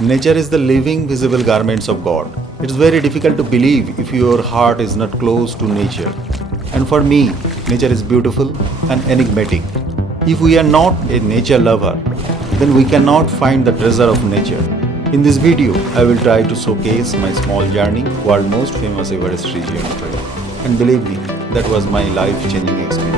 Nature is the living, visible garments of God. It's very difficult to believe if your heart is not close to nature. And for me, nature is beautiful and enigmatic. If we are not a nature lover, then we cannot find the treasure of nature. In this video, I will try to showcase my small journey, world most famous Everest region trek. And believe me, that was my life-changing experience.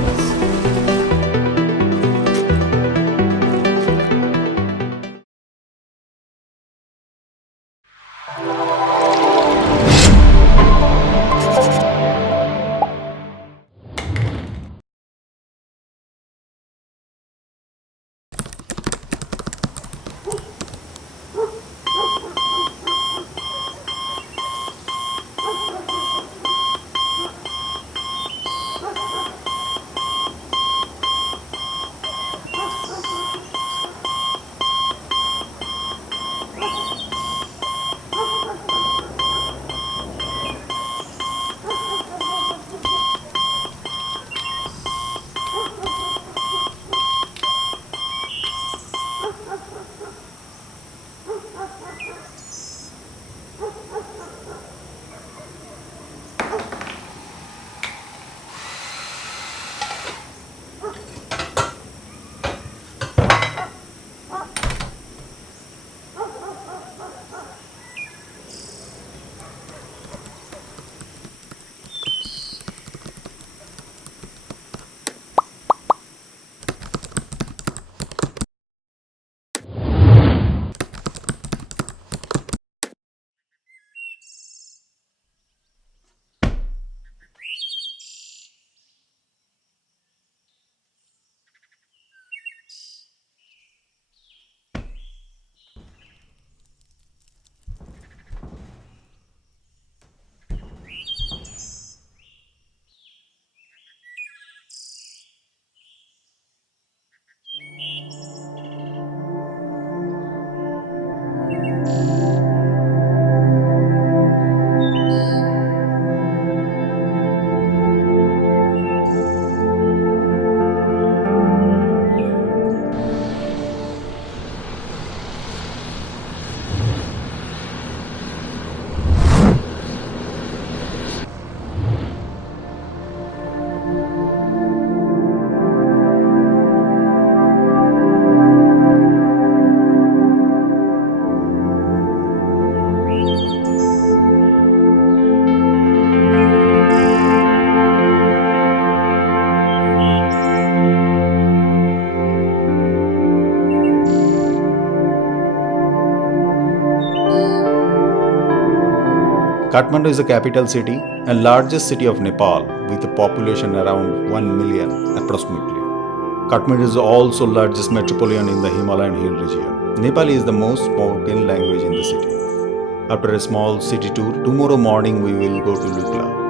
Kathmandu is the capital city and largest city of Nepal with a population around 1 million approximately. Kathmandu is also largest metropolitan in the Himalayan hill region. Nepali is the most spoken language in the city. After a small city tour, tomorrow morning we will go to Lukla.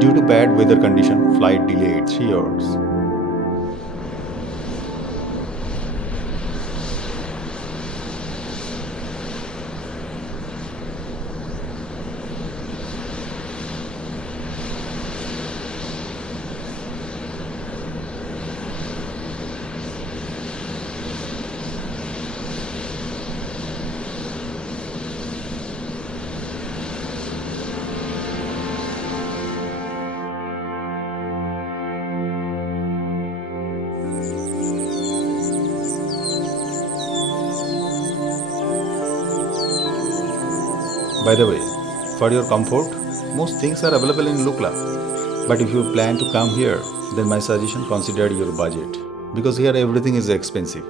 Due to bad weather condition, flight delayed 3 hours. By the way, for your comfort, most things are available in Lukla. But if you plan to come here, then my suggestion consider your budget because here everything is expensive.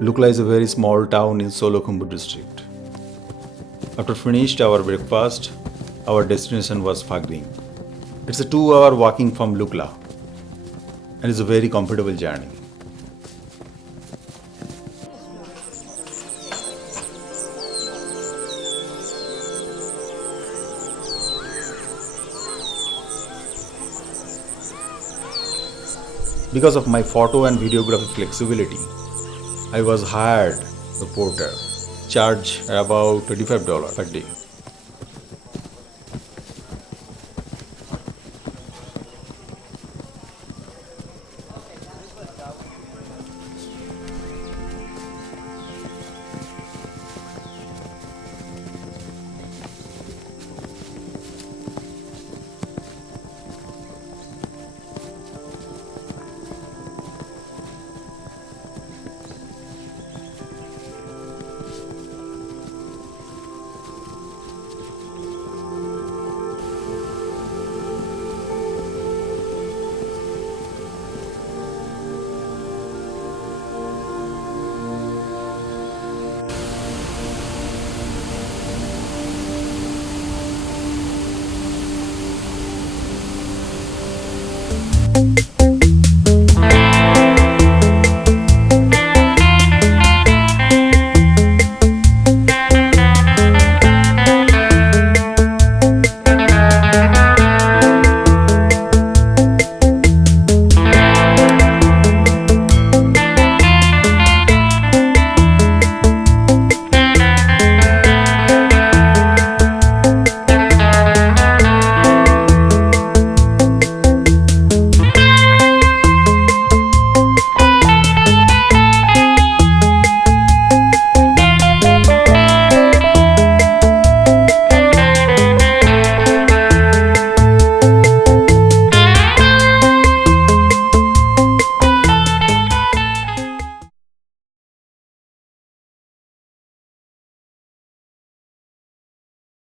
Lukla is a very small town in Solokhumbu district. After finished our breakfast, our destination was Fagring. It's a 2-hour walking from Lukla and it's a very comfortable journey. Because of my photo and videography flexibility, I was hired a porter, charge about $25 per day.